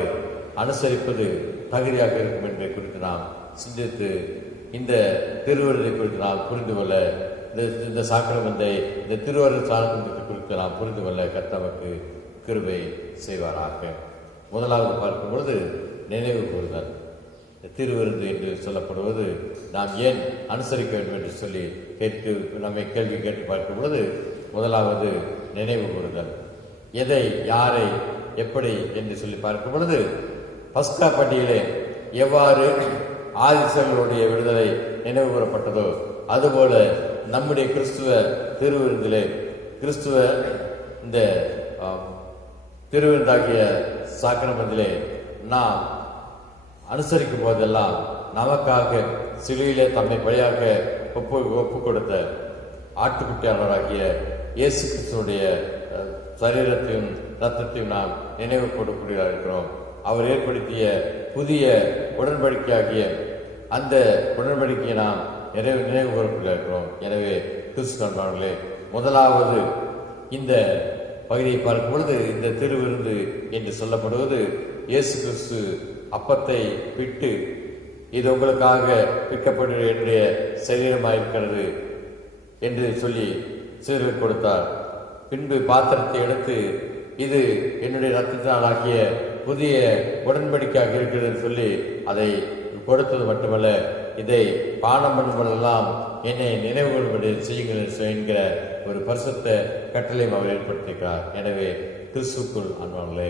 அனுசரிப்பது தகுதியாக இருக்கும் என்பதை குறித்து நாம் சிந்தித்து, இந்த திருவிருதை குறித்து நாம் புரிந்து கொள்ள, இந்த சாக்கிரமத்தை, இந்த திருவருள் சாக்கிரமத்தை குறித்து நாம் புரிந்து கொள்ள கர்த்தருக்கு கிருபை செய்வாராக. முதலாவது பார்க்கும் பொழுது நினைவு கூறுதல். திருவிருந்து என்று சொல்லப்படுவது நாம் ஏன் அனுசரிக்க வேண்டும் என்று சொல்லி கேட்டு நம்மை கேள்வி கேட்டு பார்க்கும் பொழுது முதலாவது நினைவு கூறுதல். எதை, யாரை, எப்படி என்று சொல்லி பார்க்கும் பொழுது பஸ்கா பண்டிகையிலே எவ்வாறு ஆதிசர்களுடைய விடுதலை நினைவு கூறப்பட்டதோ அதுபோல நம்முடைய கிறிஸ்துவ திருவிருந்திலே, கிறிஸ்துவ இந்த திருவிருந்தாகிய சாக்கிரமத்திலே நாம் அனுசரிக்கும் போதெல்லாம் நமக்காக சிலுவையிலே தம்மை பலியாக ஒப்பு கொடுத்த ஆட்டுக்குட்டியாளராகிய இயேசு கிறிஸ்துடைய சரீரத்தையும் இரத்தத்தையும் நாம் நினைவு கொடுக்கக்கூடியதாக இருக்கிறோம். அவர் ஏற்படுத்திய புதிய உடன்படிக்கையாகிய அந்த உடன்படிக்கையை நாம் நினைவு கூறக்கூடியதாக இருக்கிறோம். எனவே கிறிஸ்து அன்பானவர்களே, முதலாவது இந்த பகுதியை பார்க்கும் பொழுது இந்த திருவிருந்து என்று சொல்லப்படுவது இயேசு கிறிஸ்து அப்பத்தை பிட்டு, இது உங்களுக்காக பிற்கப்பட்ட என்னுடைய சரீரமாயிருக்கிறது என்று சொல்லி சீர்கள் கொடுத்தார். பின்பு பாத்திரத்தை எடுத்து, இது என்னுடைய இரத்தத்தினால் ஆகிய புதிய உடன்படிக்கையாக இருக்கிறது சொல்லி அதை கொடுத்தது மட்டுமல்ல, இதை பானம் பண்ணும்போதெல்லாம் என்னை நினைவுகூறும்படி செய்யுங்கள் என்கிற ஒரு பரிசுத்த கட்டளையும் அவர் ஏற்படுத்தியிருக்கிறார். எனவே கிறிஸ்துக்குள் அன்பானவர்களே,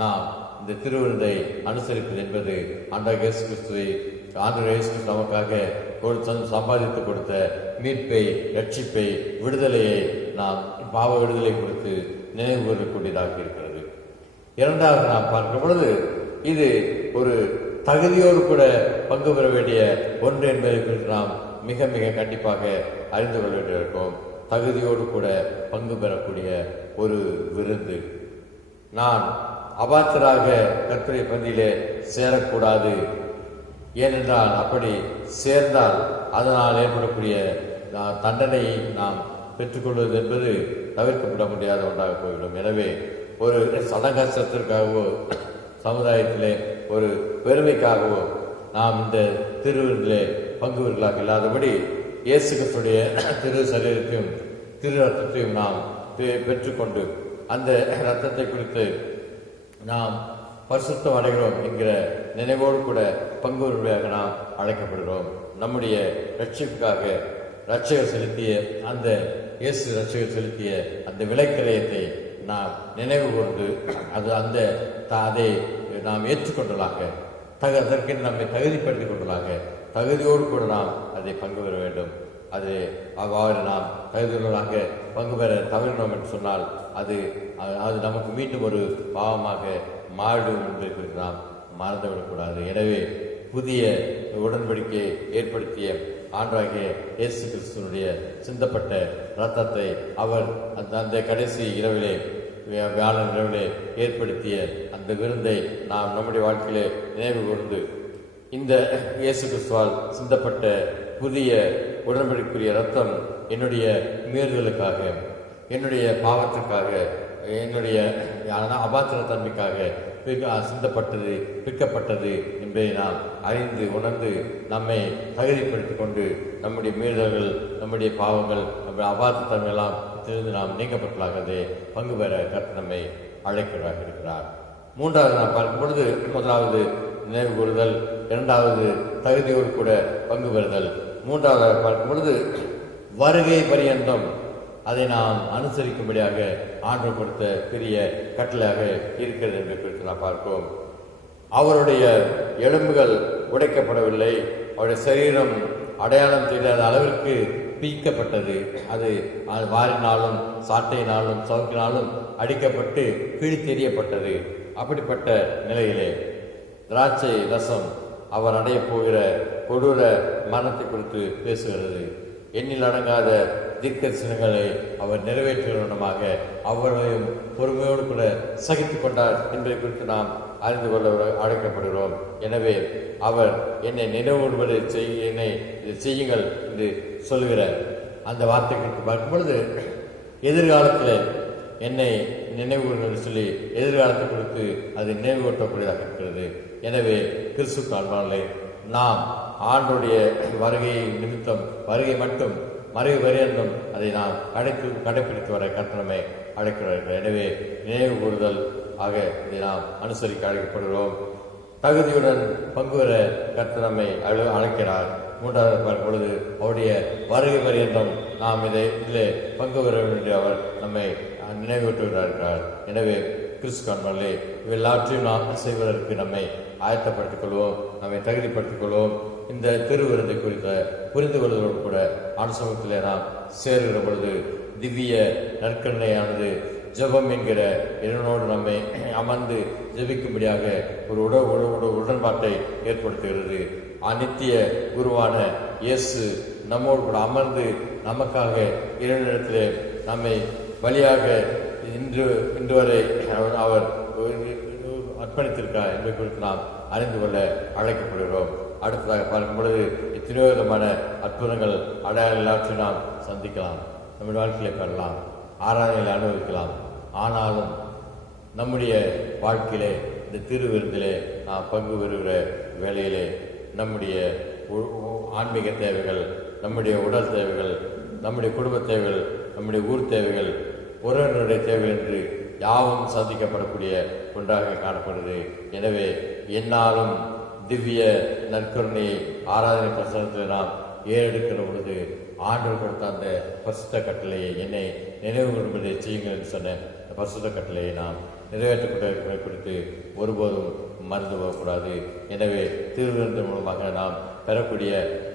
நாம் இந்த திருவிருந்தை அனுசரிப்பது என்பது ஆண்டவர் இயேசு கிறிஸ்துவை, ஆண்டவர் இயேசு கிறிஸ்து நமக்காக சம்பாதித்து கொடுத்த மீட்பை, ரட்சிப்பை, விடுதலையை நாம் பாவ விடுதலை கொடுத்து நினைவு கூறக்கூடியதாக இருக்கிறது. இரண்டாவது நாம் பார்க்கும் பொழுது இது ஒரு தகுதியோடு கூட பங்கு பெற வேண்டிய ஒன்று என்பதை குறித்து நாம் மிக மிக கண்டிப்பாக அறிந்து கொள்ள வேண்டியிருக்கோம். தகுதியோடு கூட பங்கு பெறக்கூடிய ஒரு விருந்து. நான் அபாத்திராக கர்த்தருடைய பந்தியிலே சேரக்கூடாது. ஏனென்றால் அப்படி சேர்ந்தால் அதனால் ஏற்படக்கூடிய தண்டனையை நாம் பெற்றுக்கொள்வது என்பது தவிர்க்கப்பட முடியாத ஒன்றாக போய்விடும். எனவே ஒரு சடங்கத்திற்காகவோ சமுதாயத்திலே ஒரு பெருமைக்காகவோ நாம் இந்த திருவிருந்திலே பங்குவர்களாக இல்லாதபடி இயேசு கிறிஸ்துடைய திரு சரீரத்தையும் திரு ரத்தத்தையும் நாம் பெற்றுக்கொண்டு அந்த இரத்தத்தை குறித்து நாம் பரிசுத்தம் அடைகிறோம் என்கிற நினைவோடு கூட பங்குவர்களாக நாம் அழைக்கப்படுகிறோம். நம்முடைய ரட்சிப்புக்காக ரட்சகர் செலுத்திய அந்த இயேசு ரட்சகர் செலுத்திய அந்த விலைக்கிரயத்தை நாம் நினைவு கூர்ந்து அதை நாம் ஏற்றுக்கொண்டலாக அதற்கு நம்மை தகுதிப்படுத்திக் கொண்டலாக தகுதியோடு கூட நாம் அதை பங்கு பெற வேண்டும். அது அவ்வாறு நாம் தகுதியுள்ளதாக பங்கு பெற தவறினோம் என்று சொன்னால் அது நமக்கு மீண்டும் ஒரு பாவமாக மாறிடும் என்பதை குறித்து நாம் மறந்துவிடக்கூடாது. எனவே புதிய உடன்படிக்கையை ஏற்படுத்திய ஆண்டவராகிய இயேசு கிறிஸ்துவனுடைய சிந்தப்பட்ட இரத்தத்தை அவர் அந்த கடைசி இரவிலே வியாழன் இரவிலே ஏற்படுத்திய அந்த விருந்தை நாம் நம்முடைய வாழ்க்கையிலே நினைவு கூர்ந்து இந்த இயேசு கிறிஸ்துவால் சிந்தப்பட்ட புதிய உடன்படிக்குரிய இரத்தம் என்னுடைய மீறுதலுக்காக, என்னுடைய பாவத்திற்காக, என்னுடைய அபாத்திர தன்மைக்காக சிந்தப்பட்டது, பிற்கப்பட்டது என்பதை நாம் அறிந்து உணர்ந்து நம்மை தகுதிப்படுத்திக் கொண்டு நம்முடைய மீறுதல்கள், நம்முடைய பாவங்கள், நம்முடைய அபாத்திர தன்மையெல்லாம் தெரிந்து நாம் நீக்கப்பட்டலாகவே பங்கு பெற கர்த்தர் நம்மை அழைக்கிறதாக இருக்கிறார். மூன்றாவது நாம் பார்க்கும் பொழுது முதலாவது நினைவு கூறுதல், இரண்டாவது தகுதியோடு கூட பங்கு பெறுதல், மூன்றாவது பார்க்கும் பொழுது வருகை பரியந்தம் அதை நாம் அனுசரிக்கும்படியாக ஆண்டு கொடுத்த பெரிய கட்டளையாக இருக்கிறது என்று குறித்து நாம் பார்ப்போம். அவருடைய எலும்புகள் உடைக்கப்படவில்லை, அவருடைய சரீரம் அடையாளம் தெரியாத அளவிற்கு பீக்கப்பட்டது. அது வாரினாலும் சாட்டையினாலும் சவுக்கினாலும் அடிக்கப்பட்டு கிழித்தெறியப்பட்டது. அப்படிப்பட்ட நிலையிலே திராட்சை ரசம் அவர் அடைய போகிற கொடூர மரணத்தை குறித்து பேசுகிறது. எண்ணில் அடங்காத தீர்க்கதரிசனங்களை அவர் நிறைவேற்றுவதமாக அவர்களையும் பொறுமையோடு கூட சகித்துக் கொண்டார் என்பதை குறித்து நாம் அறிந்து கொள்ள அழைக்கப்படுகிறோம். எனவே அவர் என்னை நினைவுறுவதை என்னை செய்யுங்கள் என்று சொல்லுகிற அந்த வார்த்தை குறித்து பார்க்கும் பொழுது எதிர்காலத்தில் என்னை நினைவுகள் சொல்லி எதிர்காலத்தை குறித்து அது நினைவூட்டக்கூடியதாக இருக்கிறது. எனவே கிறிஸ்து காண்பாளை நாம் ஆண்டுடைய வருகை நிமித்தம் வருகை மட்டும் மறைவு வரையந்தும் அதை நாம் கடைப்பிடித்து வர கட்டணமே அழைக்கிறார்கள். எனவே நினைவு கூறுதல் ஆக இதை நாம் அனுசரிக்க அழைக்கப்படுகிறோம். தகுதியுடன் பங்கு பெற கர்த்தர் அழைக்கிறார். மூன்றாவது பார்க்கும் பொழுது அவருடைய வருகை பரியந்தம் நாம் இதிலே பங்கு பெற வேண்டிய அவர் நம்மை நினைவூட்டுகிறார்கள். எனவே கிறிஸ்து காண்பாளே இவெல்லாற்றையும் நாம் செய்வதற்கு நம்மை ஆயத்தப்படுத்திக் கொள்வோம், நம்மை தகுதிப்படுத்திக் கொள்வோம். இந்த திருவிருந்தை குறித்த புரிந்து கொள்வதோடு கூட ஆணுசமூகத்திலே நாம் சேருகிற பொழுது திவ்ய நற்கருணையானது ஜெபம் என்கிற இதனோடு நம்மை அமர்ந்து ஜெபிக்கும்படியாக ஒரு உடன்பாட்டை ஏற்படுத்துகிறது. அநித்திய குருவான இயேசு நம்மோடு கூட அமர்ந்து நமக்காக இரண்டிடத்திலே நம்மை வழியாக இன்று வரை அவர் அர்ப்பணித்திருக்கிறார் என்பதை குறித்து நாம் அறிந்து கொள்ள அழைக்கப்படுகிறோம். அடுத்ததாக பார்க்கும் பொழுது எத்தனையோ விதமான அற்புதங்கள் அடையாள எல்லாற்றையும் நாம் சந்திக்கலாம், நம்முடைய வாழ்க்கையை பெறலாம், ஆராதனைகளை அனுபவிக்கலாம். ஆனாலும் நம்முடைய வாழ்க்கையிலே இந்த திருவிருந்திலே நாம் பங்கு பெறுகிற வேளையிலே நம்முடைய ஆன்மீக தேவைகள், நம்முடைய உடல் தேவைகள், நம்முடைய குடும்ப தேவைகள், நம்முடைய ஊர் தேவைகள், உறவினருடைய தேவைகள் என்று யாவும் சந்திக்கப்படக்கூடிய ஒன்றாக காணப்படுது. எனவே என்னாலும் திவ்ய நற்கருணையை ஆராதனை பிரசனத்தில் நாம் ஏறெடுக்கிற பொழுது ஆண்டவர் கொடுத்த அந்த பரிசுத்த கட்டளையை என்னை நினைவு கொள்வதை செய்யுங்கள் என்று சொன்ன பரிசுத்த கட்டளையை நாம் நிறைவேற்றப்பட்ட குறித்து ஒருபோதும் மறந்து போகக்கூடாது. எனவே திருவிருந்தின் மூலமாக நாம் பெறக்கூடிய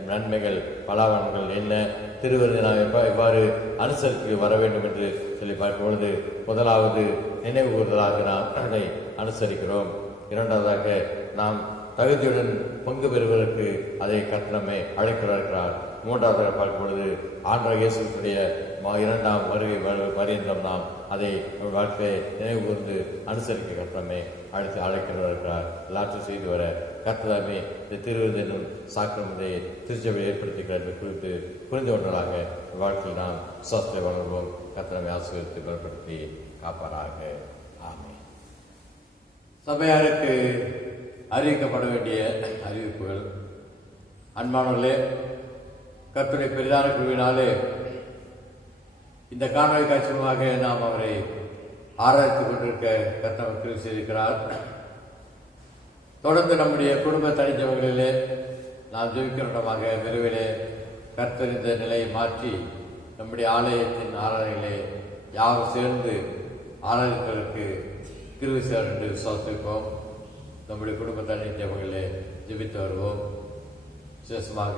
நன்மைகள் பலாவனங்கள் என்ன, திருவிருந்தை நாம் எவ்வாறு அனுசரித்து வர வேண்டும் என்று சொல்லி பார்க்கும்பொழுது முதலாவது நினைவு கூறுதலாக நாம் அதை அனுசரிக்கிறோம். இரண்டாவதாக நாம் தகுதியுடன் பங்கு பெறுவதற்கு அதை கட்டணமே அழைக்கிறார். மூன்றாவதாக பார்க்கும் பொழுது ஆண்டவர் இயேசுடைய இரண்டாம் வருகை பரியந்தம் நாம் அதை வாழ்க்கையை நினைவு கூர்ந்து அனுசரிக்க கட்டணமே அழைக்கிறார். எல்லாத்தையும் செய்து வர கர்த்ததாமே இந்த திருவிருந்தை என்னும் சாக்கிரமத்தை திருச்சபையை ஏற்படுத்துகிறார் குறித்து புரிந்து கொண்டதாக வாழ்க்கையில் நாம் சுவாசத்தை வளர்வோம். கர்த்தரை ஆசீர்வதித்து பலப்படுத்தி காப்பாராக. ஆமென். சபையாருக்கு அறிவிக்கப்பட வேண்டிய அறிவிப்புகள். அன்பானவர்களே, கர்த்தருடைய பெரிதான குழுவினாலே இந்த காணொலி காட்சியமாக நாம் அவரை ஆராய்த்துக் கொண்டிருக்க கர்த்தர் கிருபை செய்திருக்கிறார். தொடர்ந்து நம்முடைய குடும்ப தனிஜபங்களிலே நாம் ஜெபிக்கிறமாக விரைவிலே கர்த்தர் இந்த நிலையை மாற்றி நம்முடைய ஆலயத்தின் ஆராதனையிலே யாரும் சேர்ந்து ஆராதிப்பதற்கு கிருபை செய்வார் என்று விசுவாசிப்போம். நம்முடைய குடும்ப தனிஜபங்களிலே ஜெபித்து வருவோம். விசேஷமாக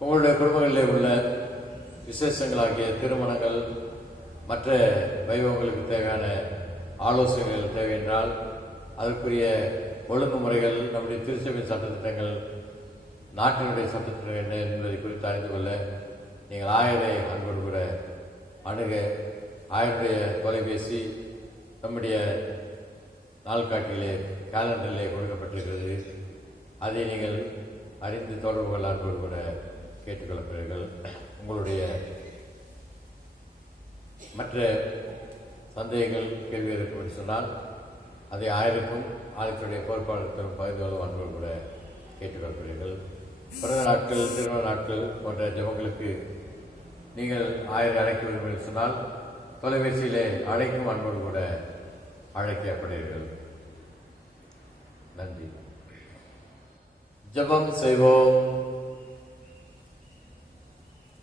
உங்களுடைய குடும்பங்களிலே உள்ள விசேஷங்களாகிய திருமணங்கள், மற்ற வைபவங்களுக்கு தேவையான ஆலோசனைகள் தேவை என்றால் அதற்குரிய ஒழுங்குமுறைகள், நம்முடைய திருச்சபையின் சட்டத்திட்டங்கள், நாட்டினுடைய சட்டத்திட்டம் என்ன என்பதை குறித்து அறிந்து கொள்ள நீங்கள் ஆயரை அன்போடு கூட அணுக ஆயருடைய தொலைபேசி நம்முடைய நாள்காட்டிலே கேலண்டரிலே கொடுக்கப்பட்டிருக்கிறது. அதை நீங்கள் அறிந்து தொடர்பு கொள்ள அன்போடு கூட கேட்டுக்கொள்ளப்படுகிறீர்கள். உங்களுடைய மற்ற சந்தேகங்கள் கேள்வி இருக்கும் என்று சொன்னால் அதை ஆயருக்கும் ஆலயத்துடைய பொறுப்பாளர்களும் பகிர்ந்து கொள்ளும் அன்போடு கூட கேட்டுக்கொள்கிறீர்கள். பிறந்த நாட்கள், திருமண நாட்கள் போன்ற ஜெபங்களுக்கு நீங்கள் ஆயரை அழைக்க வேண்டும் என்று சொன்னால் தொலைபேசியிலே அழைக்கும் அன்போடு கூட அழைக்கப்படுகிறீர்கள். நன்றி. ஜெபம் செய்வோம்.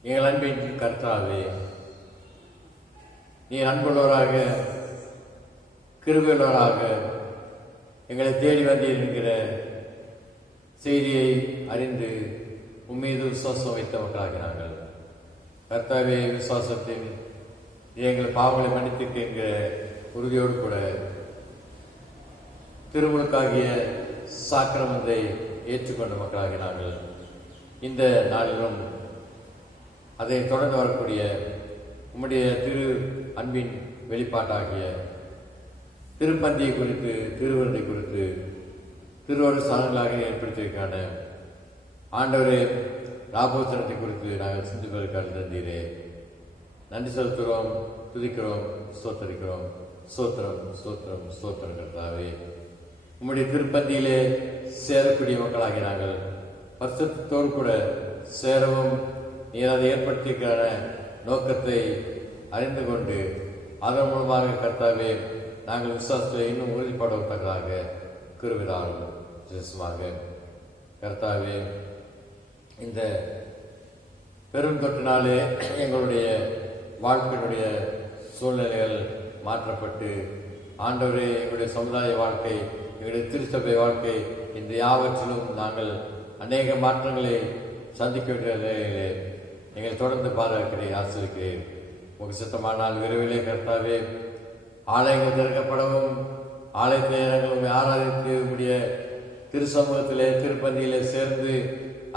எங்கள் அன்பின் கர்த்தாவே, நீ அன்புள்ளவராக கிருபையுள்ளவராக எங்களை தேடி வந்திருக்கிற செய்தியை அறிந்து உம்மீது விசுவாசம் வைத்த மக்களாக நாங்கள் கர்த்தாவே, விசுவாசத்தின் எங்கள் பாவங்களை மன்னித்திருக்கின்ற உறுதியோடு கூட திருமுழுக்காகிய சாக்கிரமத்தை ஏற்றுக்கொண்ட மக்களாக நாங்கள் இந்த நாளிலும் அதை தொடர்ந்து வரக்கூடிய உம்முடைய திரு அன்பின் வெளிப்பாட்டாகிய திருப்பந்தியை குறித்து, திருவிருந்தை குறித்து, திருவரு ஸ்தானங்களாக ஏற்படுத்தியிருக்கான ஆண்டவரே ராபோசனத்தை குறித்து நாங்கள் சிந்திப்பதற்கான தந்தீரே நன்றி செலுத்துகிறோம், துதிக்கிறோம், ஸ்தோத்தரிக்கிறோம். ஸ்தோத்திரம், ஸ்தோத்திரம், ஸ்தோத்திரம் கர்த்தாவே. உம்முடைய திருப்பந்தியிலே சேரக்கூடிய மக்களாகி நாங்கள் பரிசுத்தத்தோடு கூட சேரவும் நீர் அதை ஏற்படுத்தியிருக்கிற நோக்கத்தை அறிந்து கொண்டு அதன் மூலமாக கர்த்தாவே நாங்கள் விசுவாசத்தை இன்னும் உறுதிப்படுவதற்காக கிருபிதாரும் விசேஷமாக கர்த்தாவே, இந்த பெரும் தொற்றினாலே எங்களுடைய வாழ்க்கையினுடைய சூழ்நிலைகள் மாற்றப்பட்டு ஆண்டவரே, எங்களுடைய சமுதாய வாழ்க்கை, எங்களுடைய திருச்சபை வாழ்க்கை, இந்த யாவற்றிலும் நாங்கள் அநேக மாற்றங்களை சந்திக்க வேண்டிய நிலையிலே நீங்கள் தொடர்ந்து பாதுகாக்கிறேன், ஆசிரிக்கிறேன். உங்கள் சித்தமானால் விரைவிலே கர்த்தாவே ஆலயங்கள் திறக்கப்படவும் ஆலயத்திலே நாங்கள் ஆராதித்து உடைய திரு சமூகத்திலே திருப்பந்தியிலே சேர்ந்து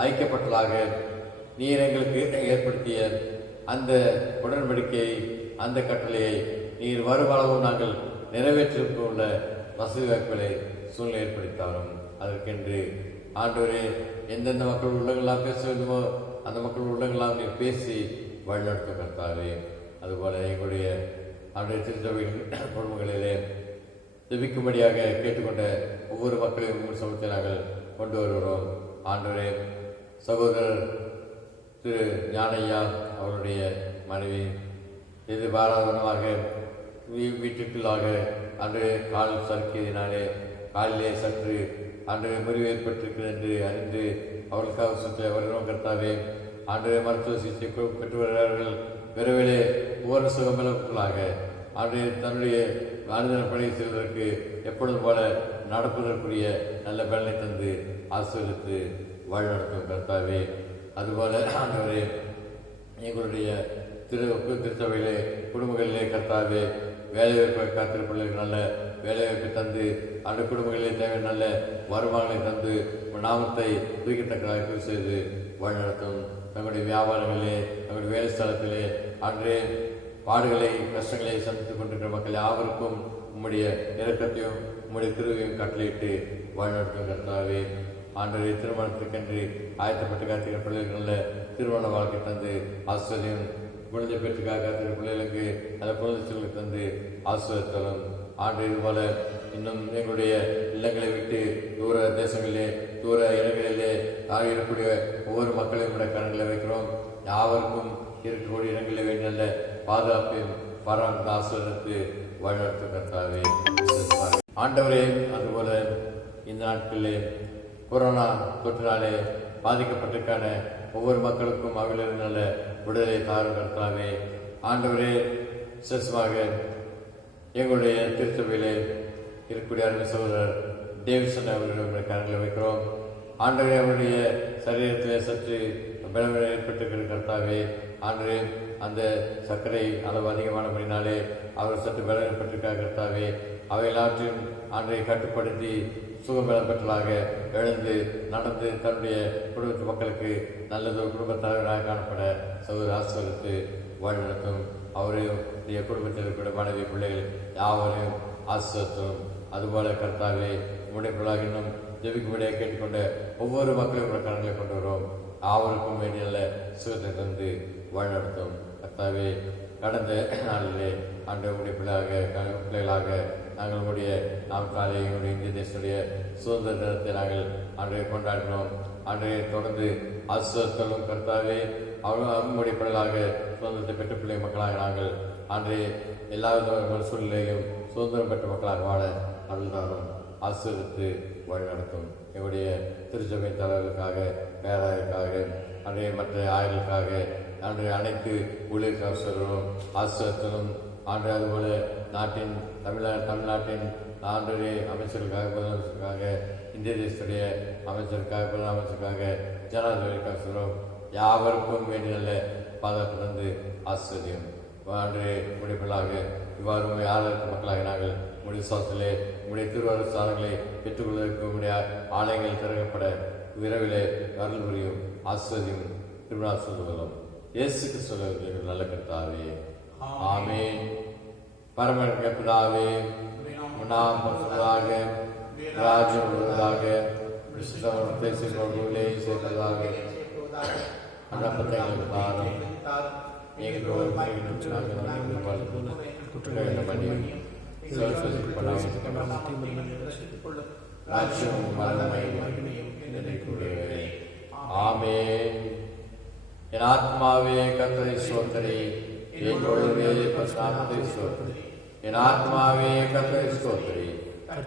ஐக்கியப்பட்டதாக நீர் எங்களுக்கு ஏற்படுத்திய அந்த உடன்படிக்கையை, அந்த கட்டளையை நீர் வருவளவும் நாங்கள் நிறைவேற்றியுள்ள வசதி வாய்ப்புகளை சூழ்நிலை ஏற்படுத்தாலும் அதற்கென்று ஆண்டவரே எந்தெந்த மக்கள் உள்ளங்களாம் பேச வேண்டுமோ அந்த மக்கள் உள்ளங்களாம் நீர் பேசி வழிநடத்தும் கர்த்தாவே. அதுபோல எங்களுடைய ஆண்டுடைய திருச்சபையின் குடும்பங்களிலே ஜெபிக்கும்படியாக கேட்டுக்கொண்ட ஒவ்வொரு மக்களையும் உங்கள் சமூகத்தை நாங்கள் கொண்டு வருகிறோம். ஆண்டவரே, சகோதரர் திரு ஞானையா அவருடைய மனைவி எதிர்பாராதனமாக வீட்டுக்குள்ளாக அன்று கால் சறுக்கியதினாலே காலிலே சற்று அன்று முறிவு ஏற்பட்டிருக்கிறது என்று அறிந்து அவர்களுக்காக சுற்றி வருகிறோம் கர்த்தாவே. ஆண்டு மருத்துவ சிகிச்சை பெற்று வருகிறார்கள். விரைவிலே ஒவ்வொரு சுகமலர்களாக ஆண்டு தன்னுடைய அனுதின பணி செய்வதற்கு எப்பொழுதும் போல நடப்பதற்குரிய நல்ல பலனை தந்து ஆசீர்வதித்து வழிநடத்தும் கர்த்தாவே. அதுபோல ஆண்டவரே, எங்களுடைய திருச்சபையிலே குடும்பங்களிலே கர்த்தாவே வேலைவாய்ப்பை காத்திருப்பவர்களுக்கு நல்ல வேலைவாய்ப்பை தந்து அந்த குடும்பங்களிலே தேவை நல்ல வருமானங்களை தந்து நாமத்தை தூக்கித்தக்கதாக செய்து வழிநடத்தும். தங்களுடைய வியாபாரங்களிலே, தங்களுடைய வேலை ஸ்தலத்திலே அன்றே பாடுகளை கஷ்டங்களை சந்தித்துக் கொண்டிருக்கிற மக்கள் யாவருக்கும் உம்முடைய இரக்கத்தையும் உம்முடைய கிருபையும் கட்டளையிட்டு வழிநடத்தும் கர்த்தாவே. ஆண்டவரே, திருமணத்திற்கென்று ஆயத்தப்பட்டு காத்திருக்கிற பிள்ளைகளுக்கு நல்ல திருமண வாழ்க்கை தந்து ஆசிரியம் குழந்தை பெற்றுக்காக காத்திருக்கிற பிள்ளைகளுக்கு அந்த குழந்தைகளுக்கு தந்து ஆசிரியத்தலும் ஆண்டு இதுபோல இன்னும் எங்களுடைய இல்லங்களை விட்டு தூர தேசங்களிலே தூர இடங்களிலே இருக்கக்கூடிய ஒவ்வொரு மக்களையும் கூட கரங்களை வைக்கிறோம். யாவருக்கும் இருக்கக்கூடிய இடங்களில் வேண்டிய நல்ல பாதுகாப்பையும் ஆசிரியருக்கு வழிநடத்தும் கர்த்தாவே. ஆண்டவரே, அதுபோல இந்த நாட்களிலே கொரோனா தொற்றினாலே பாதிக்கப்பட்டிருக்கான ஒவ்வொரு மக்களுக்கும் அவர்களின் நல்ல விடுதலை தாரும் கர்த்தாவே. ஆண்டவரே, விசேஷமாக எங்களுடைய திருச்சபையிலே இருக்கக்கூடிய அருமை சகோதரர் டேவிசன் அவர்களுடைய கரங்களை வைக்கிறோம். ஆண்டவரே, அவருடைய சரீரத்திலே சற்று பலவீனம் ஏற்பட்டிருக்கிற கர்த்தாவே. ஆண்டவரே, அந்த சர்க்கரை அளவு அதிகமானபடினாலே அவர் சற்று பலவீனப்பட்டிருக்கார் கர்த்தாவே. அவை எல்லாற்றையும் ஆண்டை கட்டுப்படுத்தி சுகபலம் பெற்றலாக எழுந்து நடந்து தன்னுடைய குடும்ப மக்களுக்கு நல்லதொரு குடும்ப தலைவராக காணப்பட சகோதர ஆசிரியருக்கு வழிநடத்தும். அவருடைய குடும்பத்தில் இருக்கிற மனைவி பிள்ளைகள் யாவரையும் ஆசிரியத்தும். அதுபோல கர்த்தாவே, முனைப்புள்ளாக இன்னும் ஜெபிக்கும்படியாக கேட்டுக்கொண்ட ஒவ்வொரு மக்களையும் கரங்களை கொண்டு வருவோம். யாவருக்கும் வேண்டிய சுகத்தை தந்து வழிநடத்தும் கர்த்தாவே. கடந்த நாளிலே ஆண்டவருடைய பிள்ளைகளாக நாங்கள் உங்களுடைய நாட்காலே எங்களுடைய இந்திய தேசத்துடைய சுதந்திர தினத்தை நாங்கள் அன்றைய கொண்டாடினோம். அன்றைய தொடர்ந்து ஆசிரியர்களும் கர்த்தாவே அவங்களுடைய பிள்ளைகளாக சுதந்திரத்தை பெற்ற பிள்ளை மக்களாக நாங்கள் அன்றைய எல்லா சூழ்நிலையும் சுதந்திரம் பெற்ற மக்களாக வாழ அருள்தாரும் ஆசிரியத்து வழிநடத்தும். எங்களுடைய திருச்சபை தலைவர்களுக்காக பேராயருக்காக அன்றைய மற்ற ஆயர்களுக்காக அன்றைய அனைத்து ஊழியர்களும் ஆசிரியர்களும் ஆண்டு அதுபோல நாட்டின் தமிழ்நாட்டின் ஆண்டுடைய அமைச்சர்களுக்காக முதலமைச்சருக்காக இந்திய தேசத்துடைய அமைச்சருக்காக பிரதம அமைச்சருக்காக ஜனாதிபதிக்காக சொல்லும். யாவருக்கும் வேண்டிய நல்ல பாதுகாப்பு தந்து ஆசிரியம் ஆண்டு முடிப்பலாக இவ்வாறு ஆதரவு மக்களாக நாங்கள் முடிவு சாத்திலே உடைய திருவாரூர் சாதனைகளை பெற்றுக்கொள்வதற்கு உடைய ஆலயங்கள் திறக்கப்பட விரைவிலே அருள் புரியும் ஆசிரியம் திருவிழா சொல்லுவதும் இயேசு கிறிஸ்துவின் நல்ல கர்த்தாவே. ஆமென். பரமன் பிதாவே, நாம் பரிசுத்தராக ராஜ்யம் உள்ளதாக விசுத்தத்தை செய்வதிலே சேர்ப்பதாக அன்னப்பத்தை எங்களுக்கு தாரும். எங்களோடு ராஜ்யம் மரணமை. ஆமென். என் ஆத்மாவே கர்த்தரை ஸ்தோத்திரி, என்னோடு பரிசுத்தத்தை ஸ்தோத்திரி. என் ஆத்மாவே கர்த்தரை ஸ்தோத்திரி,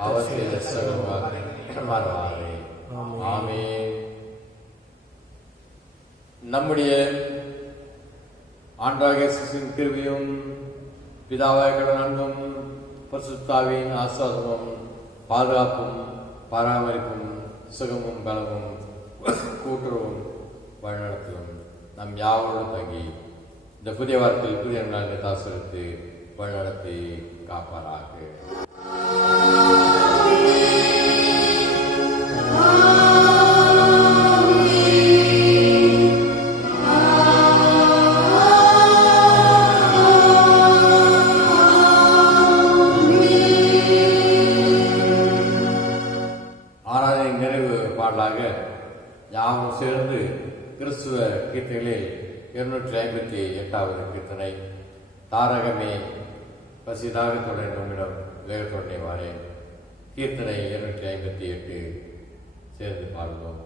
அவர் செய்த சகல மறவாதே. ஆமென். நம்முடைய ஆண்டவராகிய இயேசுவின் கிருபையும் பிதாவாகிய கடவுளின் அன்பும் பரிசுத்தாவின் ஆசீர்வாதமும் பாதுகாப்பும் பராமரிப்பும் சுகமும் பலமும் கூட்டுறவும் வழிநடத்தலும் நம் யாவரோடும் தங்கி இந்த புதிய வாரத்தில் புதிய நாளில் தாசரித்து வழிநடத்தி காப்பாராக. ஆராதனை நிறைவு பாடலாக யாவும் சேர்ந்து கிறிஸ்துவ கீர்த்தனைகளில் 258வது கீர்த்தனை தாரகமே பசிதாக தொடர் நம்மிடம் வேகத்தொடனே வாரேன். கீர்த்தனை 258 சேர்ந்து பாடுவோம்.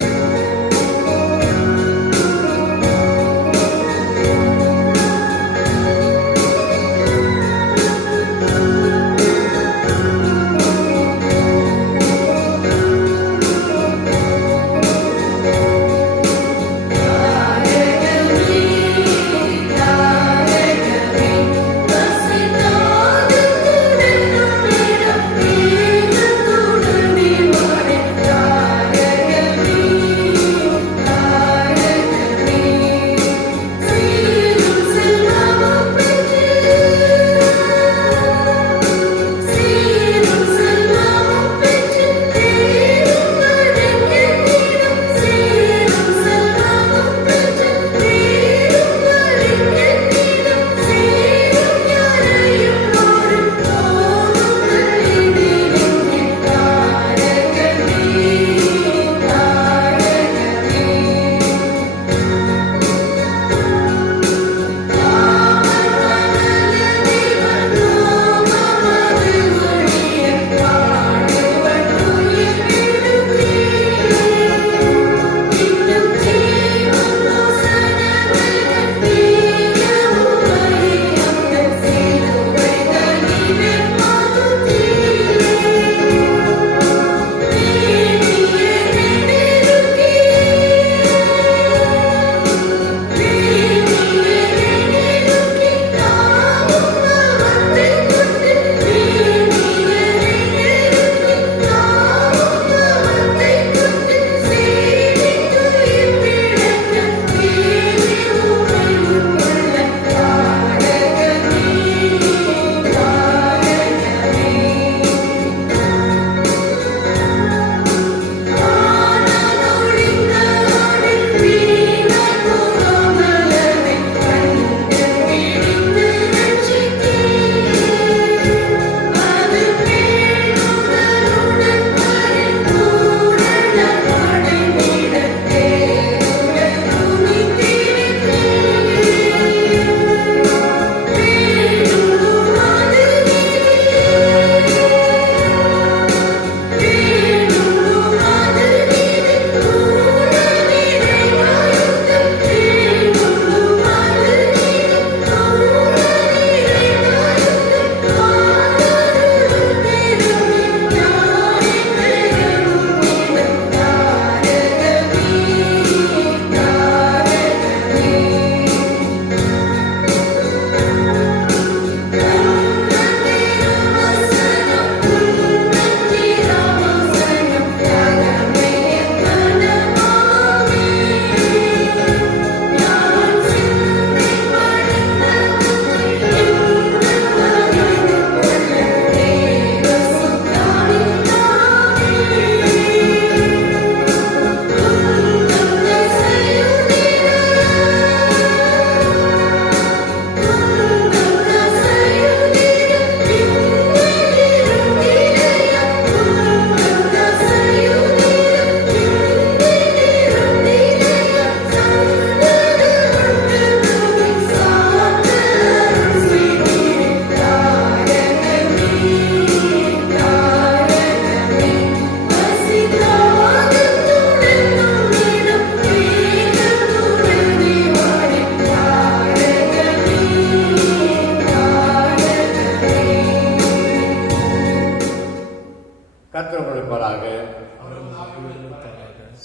Thank you.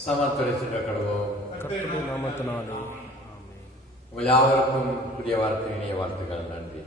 சமத்துறை சென்ற கடவோம். கர்த்தருடைய நாமத்தினாலே ஆமென். உங்கள் யாவருக்கும் புதிய வார்த்தை இணைய வாழ்த்துக்கள். நன்றி.